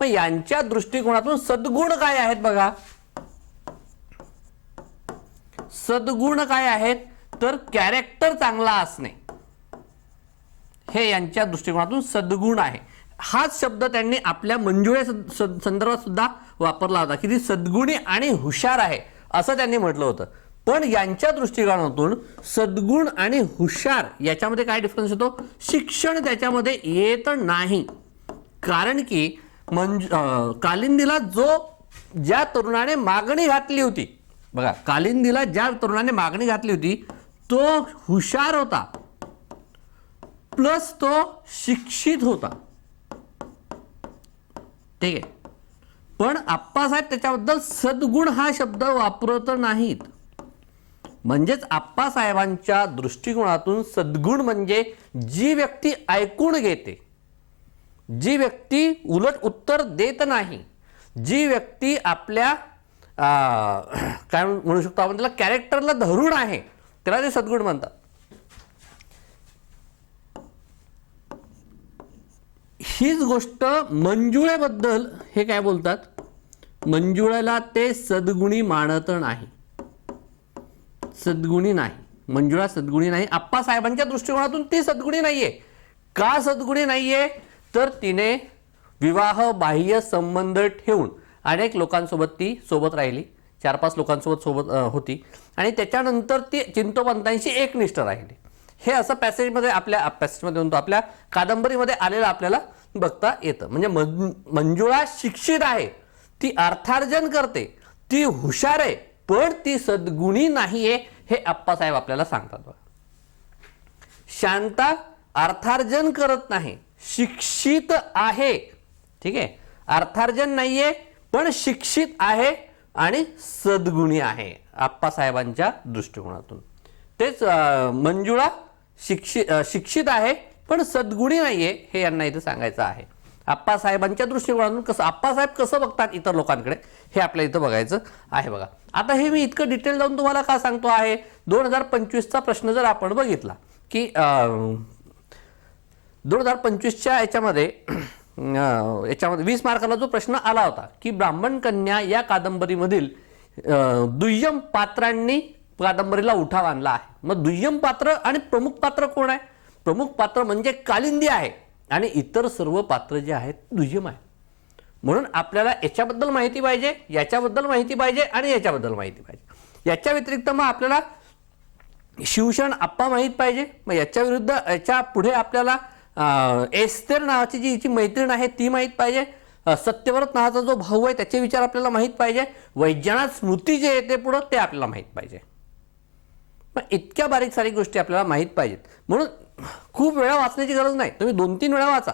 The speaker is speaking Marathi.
पण यांच्या दृष्टिकोनातून सद्गुण काय आहेत बघा. सद्गुण काय आहेत? तर कॅरेक्टर चांगला असणे. हे यांच्या दृष्टिकोनातून सद्गुण आहे. हाच शब्द त्यांनी आपल्या मंजुळे संदर्भात सुद्धा वापरला होता की ती सद्गुणी आणि हुशार आहे असं त्यांनी म्हटलं होतं. पण यांच्या दृष्टिकोनातून सद्गुण आणि हुशार याच्यामध्ये काय डिफरन्स येतो शिक्षण त्याच्यामध्ये येत नाही. कारण की मंज कालिंदीला जो ज्या तरुणाने मागणी घातली होती बघा कालिंदीला ज्या तरुणाने मागणी घातली होती तो हुशार होता. प्लस तो शिक्षित होता. ठीक आहे. पण आप्पासाहेब त्याच्याबद्दल सद्गुण हा शब्द वापरत नाहीत. म्हणजेच आप्पासाहेबांच्या दृष्टिकोनातून सद्गुण म्हणजे जी व्यक्ती ऐकून घेते जी व्यक्ती उलट उत्तर देत नाही जी व्यक्ती आपल्या काय म्हणू शकतो आपण त्याला कॅरेक्टरला धरून आहे त्याला ते सद्गुण म्हणतात. हीच गोष्ट मंजुळेबद्दल हे काय बोलतात? मंजुळेला ते सद्गुणी मानत नाही. सद्गुणी नाही. मंजुळा सद्गुणी नाही. आप्पासाहेबांच्या दृष्टिकोनातून ती सद्गुणी नाहीये. का सद्गुणी नाहीये? तर तिने विवाह बाह्य संबंध ठेवून अनेक लोकांसोबत ती सोबत राहिली. चार पाच लोकांसोबत सोबत होती. आणि त्याच्यानंतर ती चिंतोपंतांशी एकनिष्ठ राहिली. हे असं पॅसेजमध्ये आपल्या पॅसेजमध्ये म्हणतो आपल्या कादंबरीमध्ये आलेलं आपल्याला बघता येतं. म्हणजे मं मंजुळा शिक्षित आहे ती अर्थार्जन करते ती हुशार आहे पण ती सद्गुणी नाहीये हे आप्पासाहेब आपल्याला सांगतात शांता अर्थार्जन करत नाही शिक्षित आहे. ठीक आहे? अर्थार्जन नाहीये पण शिक्षित आहे आणि सद्गुणी आहे आप्पासाहेबांच्या दृष्टिकोनातून. तेच मंजुळा शिक्षि शिक्षित आहे पण सद्गुणी नाहीये हे यांना इथं सांगायचं आहे. आप्पासाहेबांच्या दृष्टिकोनातून कसं आप्पासाहेब कसं बघतात इतर लोकांकडे हे आपल्या इथं बघायचं आहे बघा. आता हे मी इतकं डिटेल जाऊन तुम्हाला का सांगतो आहे? दोन हजार पंचवीसचा प्रश्न जर आपण बघितला की दोन हजार पंचवीसच्या याच्यामध्ये याच्यामध्ये वीस मार्काला जो प्रश्न आला होता की ब्राह्मण कन्या या कादंबरीमधील दुय्यम पात्रांनी कादंबरीला उठाव आणला आहे. मग दुय्यम पात्र आणि प्रमुख पात्र कोण आहे? प्रमुख पात्र म्हणजे कालिंदी आहे आणि इतर सर्व पात्र जे आहेत दुय्यम आहे म्हणून आपल्याला याच्याबद्दल माहिती पाहिजे याच्याबद्दल माहिती पाहिजे आणि याच्याबद्दल माहिती पाहिजे. याच्या व्यतिरिक्त मग आपल्याला शिवशण आप्पा माहीत पाहिजे. मग याच्या विरुद्ध याच्यापुढे आपल्याला एस्तेर नावाची जी हिची मैत्रीण आहे ती माहीत पाहिजे. सत्यव्रत नावाचा जो भाऊ आहे त्याचे विचार आपल्याला माहीत पाहिजे. वैजनाथ स्मृती जे येते पुढं ते आपल्याला माहीत पाहिजे. पण इतक्या बारीक सारीक गोष्टी आपल्याला माहीत पाहिजेत. म्हणून खूप वेळा वाचण्याची गरज नाही. तुम्ही दोन तीन वेळा वाचा.